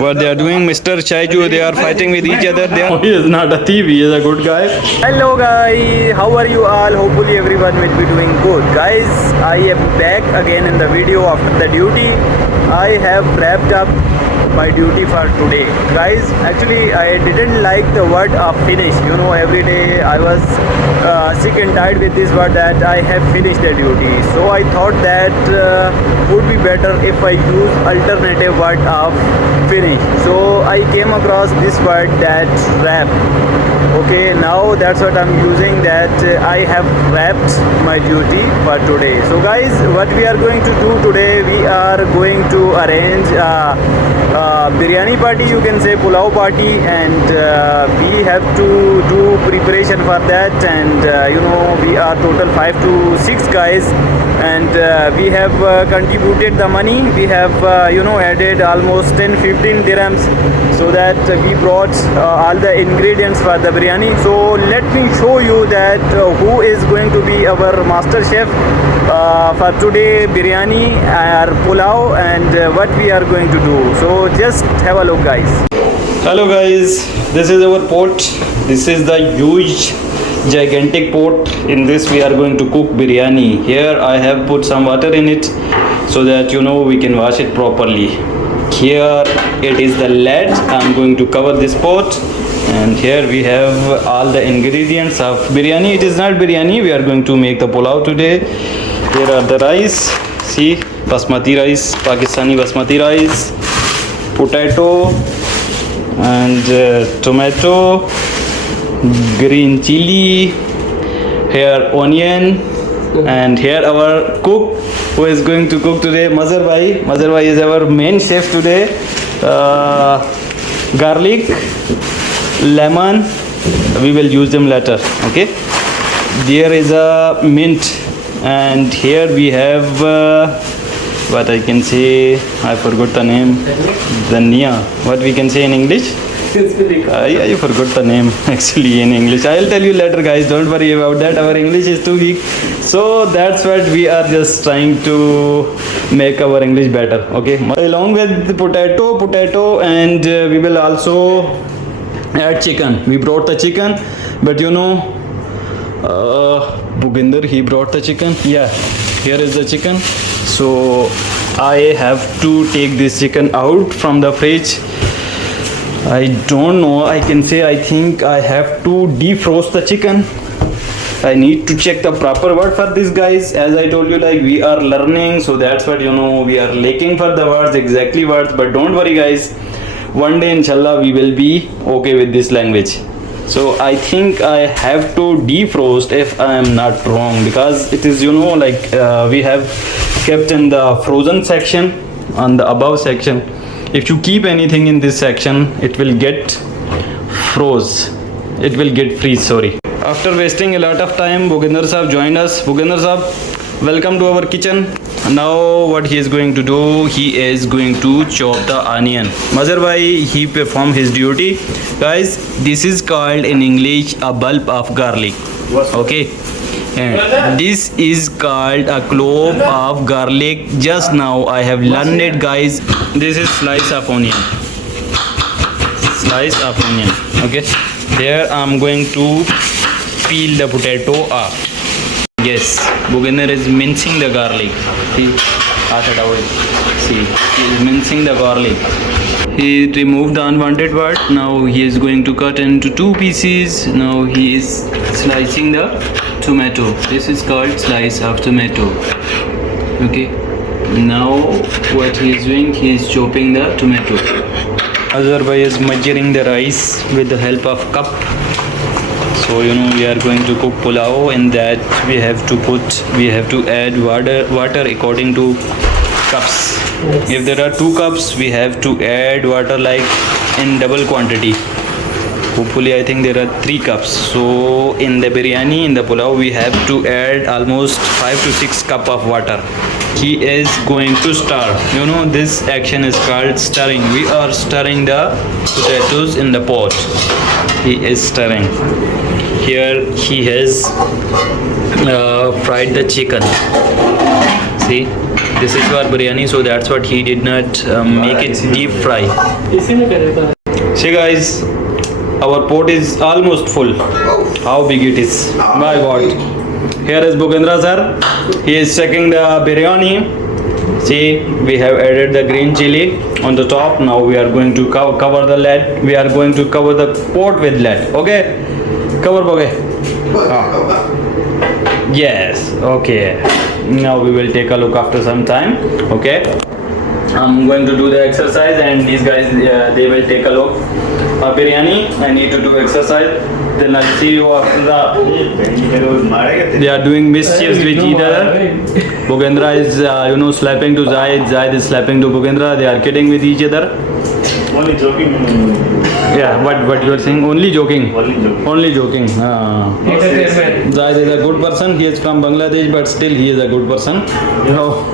What they are doing, Mr. Chaiju, they are fighting with each other. He is not a thief, he is a good guy. Hello guys, how are you all? Hopefully everyone will be doing good. Guys, I am back again in the video after the duty. I have wrapped up my duty for today. Guys, actually I didn't like the word of finish. You know, every day I was sick and tired with this word that I have finished the duty. So I thought that would be better if I use alternative word of finish. So I came across this word, that wrap. Okay, now that's what I'm using, that I have wrapped my duty for today. So guys, what we are going to do today, we are going to arrange biryani party, you can say pulao party, and we have to do preparation for that. And you know, we are total 5 to 6 guys, and we have contributed the money. We have you know, added almost 10-15 dirhams, so that we brought all the ingredients for the biryani. So let me show you that who is going to be our master chef for today biryani or pulao, and what we are going to do. So just have a look guys. Hello guys, this is our pot. This is the huge gigantic pot. In this we are going to cook biryani. Here I have put some water in it so that, you know, we can wash it properly. Here it is the lead. I'm going to cover this pot, and here we have all the ingredients of biryani. It is not biryani, we are going to make the pulao today. Here are the rice. See, basmati rice, Pakistani basmati rice, potato and tomato, green chili, here onion, and here our cook who is going to cook today, Mazhar Bhai. Mazhar Bhai is our main chef today. Garlic, lemon, we will use them later. Okay, there is a mint, and here we have what I can say, I forgot the name, dhania. What we can say in English? Yeah, you forgot the name actually in English. I'll tell you later guys, don't worry about that. Our English is too weak, so that's what we are just trying to make our English better. Okay, along with the potato, and we will also add chicken. We brought the chicken, but you know, Bhupinder, he brought the chicken. Yeah, here is the chicken. So I have to take this chicken out from the fridge. I don't know, I can say, I think I have to defrost the chicken. I need to check the proper word for this guys. As I told you, like, we are learning, so that's what, you know, we are lacking for the words, exactly words. But don't worry guys, one day inshallah we will be okay with this language. So I think I have to defrost if I am not wrong, because it is, you know, like we have kept in the frozen section, on the above section. If you keep anything in this section, it will get freeze, sorry. After wasting a lot of time, Bhupinder Sahab joined us. Bhupinder Sahab, welcome to our kitchen. Now what he is going to do, he is going to chop the onion. Mazhar Bhai, he performed his duty. Guys, this is called in English a bulb of garlic. Okay, and this is called a clove of garlic. Just now I have learned it guys. This is slice of onion. Okay, here I'm going to peel the potato up. Yes, Bhupinder is mincing the garlic. See, he is mincing the garlic. He removed the unwanted part. Now he is going to cut into 2 pieces. Now he is slicing the tomato. This is called slice of tomato. Okay, now what he is doing, he is chopping the tomato. Mazhar Bhai is measuring the rice with the help of cup. So, you know, we are going to cook pulao. In that we have to add water according to cups. If there are 2 cups, we have to add water like in double quantity. Hopefully I think there are 3 cups. So in the biryani, in the pulao, we have to add almost 5 to 6 cup of water. He is going to stir. You know, this action is called stirring. We are stirring the potatoes in the pot. He is stirring. Here he has fried the chicken. See, This is for biryani, so that's what he did not make it deep fry. See guys, our pot is almost full. How big it is? My God. Here is Bhugendra sir. He is checking the biryani. See, we have added the green chili on the top. Now we are going to cover the lid. We are going to cover the pot with lid. Okay? Cover, okay? Yes. Okay. Now we will take a look after some time. Okay? I'm going to do the exercise, and these guys they will take a look. Biryani, I need to do exercise. Then I'll see you after the. They are doing mischiefs with each other. Bhugendra is slapping to Zaid. Zaid is slapping to Bhugendra. They are kidding with each other. Only joking. Yeah, what you are saying? Only joking. Only joking. Zaid is a good person. He is from Bangladesh, but still he is a good person. No.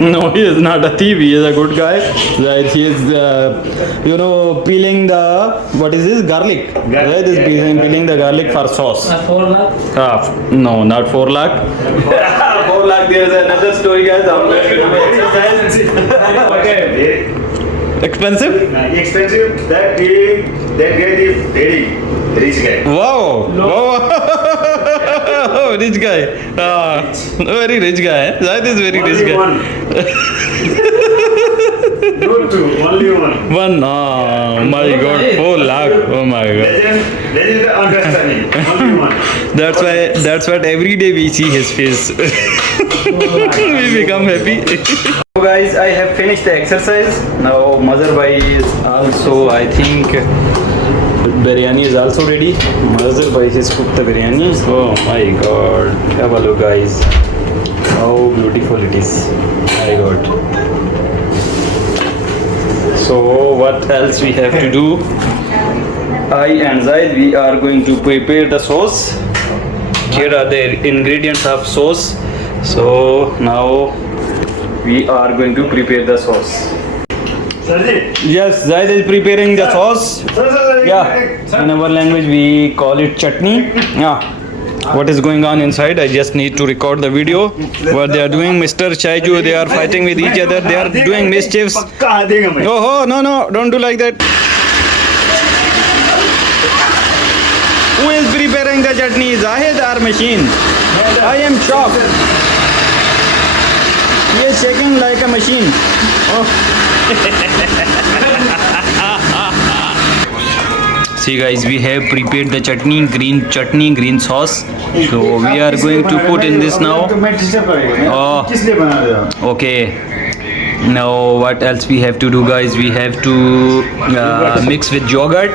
No, he is not a thief. He is a good guy. Zaid, he is, peeling the, what is this? Garlic. Zaid is peeling the garlic for sauce. 4 lakh? No, not 4 lakh. 4 lakh, there is another story, guys. I'm going to do exercise. Okay. Expensive? Expensive. That guy is very rich guy. Wow. Rich guy. Very rich guy. Zaid is very rich guy. No two, only one. One. Oh my God. 4 lakh. Oh my God. That is the understanding. Only one. That's what every day we see his face. We become happy. So guys, I have finished the exercise. Now Mazhar bhai is also, I think, biryani is also ready. Mazhar bhai has cooked the biryani. Oh my God. Have a look, guys. How beautiful it is. My God. So what else we have to do? I and Zaid, we are going to prepare the sauce. Here are the ingredients of sauce. So now we are going to prepare the sauce. Sarji. Yes, Zaid is preparing the sauce. Yeah, in our language we call it chutney. Yeah. What is going on inside? I just need to record the video. What they are doing, Mr. Chaiju, they are fighting with each other. They are doing mischiefs. Oh, no, don't do like that. Who is preparing the chutney? Zahid or machine? I am shocked. He is shaking like a machine. See guys, we have prepared the chutney, green sauce. So we are going to put in this now. Okay. Now what else we have to do, guys? We have to mix with yogurt.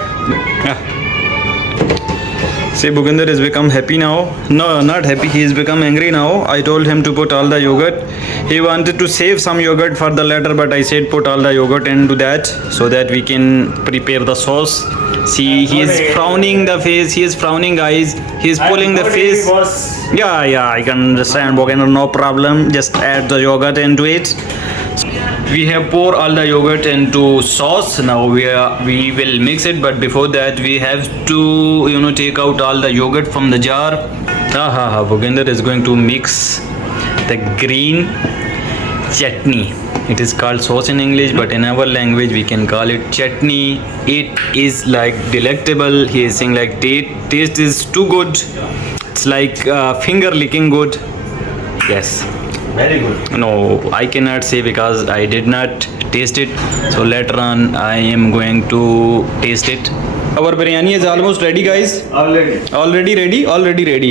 See, Bhugendra has become happy now. No, not happy. He has become angry now. I told him to put all the yogurt. He wanted to save some yogurt for the later, but I said put all the yogurt into that so that we can prepare the sauce. See, he is frowning the face. He is frowning, guys. He is pulling the face. Yeah, I can understand, Bhugendra. No problem. Just add the yogurt into it. We have poured all the yogurt into sauce. Now we will mix it, but before that we have to take out all the yogurt from the jar. Bhugendra is going to mix the green chutney. It is called sauce in English, but in our language we can call it chutney. It is like delectable. He is saying like taste is too good. It's like finger licking good. Yes. Very good. No, I cannot say because I did not taste it. So later on I am going to taste it. Our biryani is almost ready, guys. Already ready.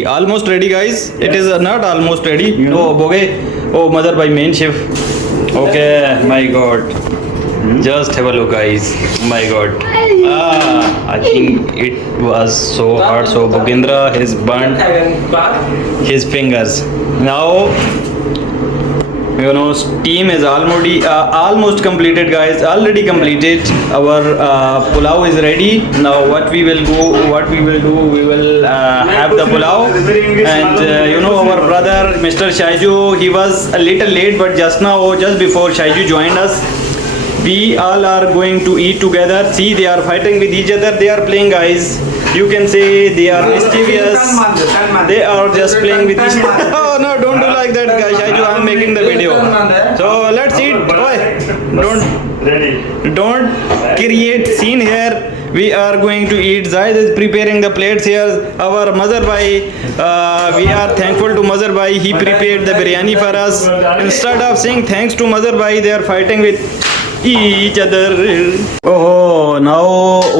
Almost ready, guys. Yes. It is not almost ready. No, Boge. Oh, Mazhar bhai, main chef. Okay, my God. Just have a look, guys. My God. I think it was so hard. So Bhugendra has burnt his fingers. Now, steam is almost completed, guys. Already completed. Our pulao is ready. Now what we will do, we will have the pulao. And our brother Mr. Shaiju, he was a little late, but just before Shaiju joined us, we all are going to eat together. See, they are fighting with each other. They are playing, guys. You can say they are mischievous. They are just playing with each other. Oh no, don't do like that, guys. Shaiju, I'm making the video. So let's eat. Don't create scene here. We are going to eat. Zaid is preparing the plates here. Our Mazhar bhai, we are thankful to Mazhar bhai. He prepared the biryani for us. Instead of saying thanks to Mazhar bhai, they are fighting with each other. Oh, now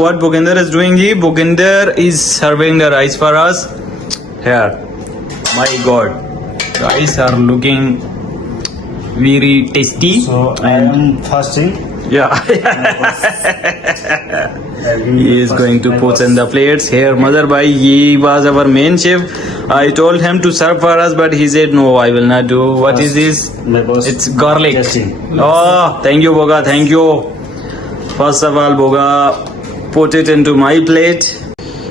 what Bhupinder is doing? Bhupinder is serving the rice for us. Here, my God, rice are looking very tasty. So I am fasting. Yeah. He is going to put in the plates. Here, Mazhar bhai, he was our main chef. I told him to serve for us, but he said, no, I will not do. What is this? My boss. It's garlic. Justin. Oh, thank you, Boga. Thank you. First of all, Boga, put it into my plate.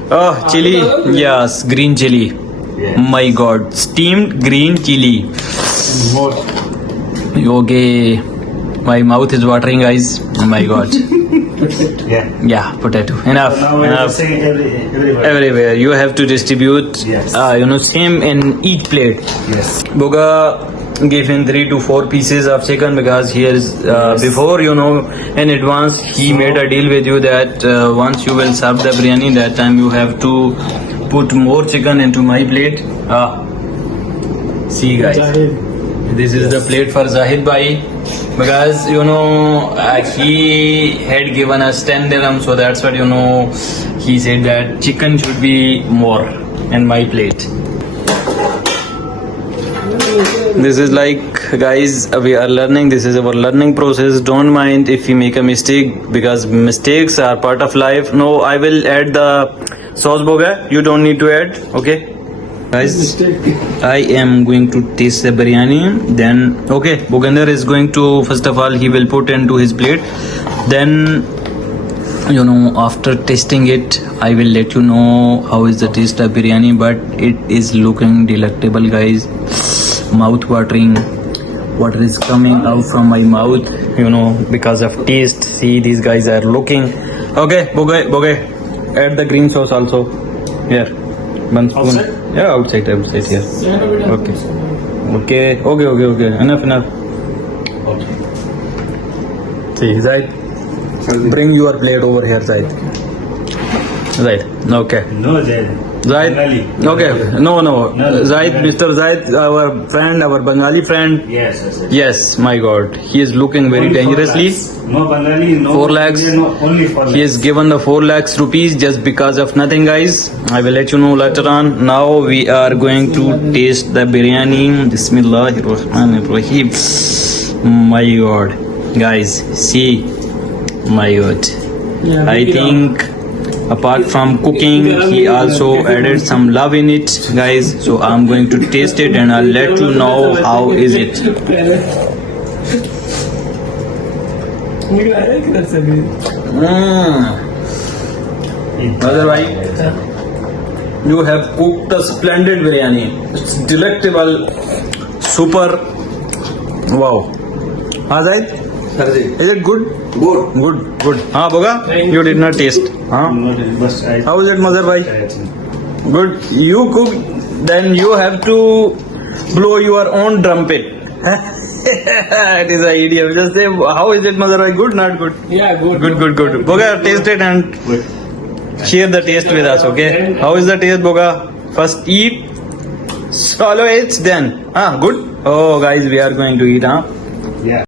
Oh, chili. Yes, green chili. Yeah. My God. Steamed green chili. More. Okay. My mouth is watering, guys. Oh my God. Yeah. Yeah, potato. Enough. Now we are Enough. saying everywhere. Everywhere. You have to distribute. Yes. Same in each plate. Yes. Boga gave him 3 to 4 pieces of chicken because he is before in advance he made a deal with you that once you will serve the biryani, that time you have to put more chicken into my plate. See, guys, this is the plate for Zahid bhai because he had given us 10 dirham, so that's what he said that chicken should be more in my plate. This is like, guys, we are learning. This is our learning process. Don't mind if we make a mistake because mistakes are part of life. No, I will add the sauce, Boga. You don't need to add. Okay, guys, I am going to taste the biryani. Then, okay, Bhupinder is going to, first of all, he will put into his plate. Then, after tasting it, I will let you know how is the taste of biryani. But it is looking delectable, guys. Mouth watering. Water is coming out from my mouth, because of taste. See, these guys are looking. Okay, Boge, add the green sauce also. Here, 1 spoon. Outside? Yeah, outside here. Okay. Enough. Okay. See, Zaid, bring your plate over here, Zaid. Okay. No, Zaid. Bengali. Okay. No. Zaid, Mr. Zaid, our friend, our Bengali friend. Yes. Yes, my God. He is looking very Only 4 dangerously. lakhs. No Bengali, no. 4 lakhs. No, only 4 lakhs. He has given the 4 lakhs rupees just because of nothing, guys. I will let you know later on. Now we are going to taste the biryani. Bismillahirrahmanirrahim. My God. Guys, see. My God. I think apart from cooking, he also added some love in it, guys. So I'm going to taste it and I'll let you know how is it. Brother bhai, you have cooked a splendid biryani. It's delectable, super. Wow. Zaid, is it good? Good. Boga, you did not taste. How is it, Mazhar bhai? Good. You cook, then you have to blow your own trumpet. It is an idiom. Just say, how is it, Mazhar bhai? Good, not good? Yeah, good. Good. Boga, taste it and share the taste with us, okay? How is the taste, Boga? First eat, swallow it, then. Good? Oh, guys, we are going to eat,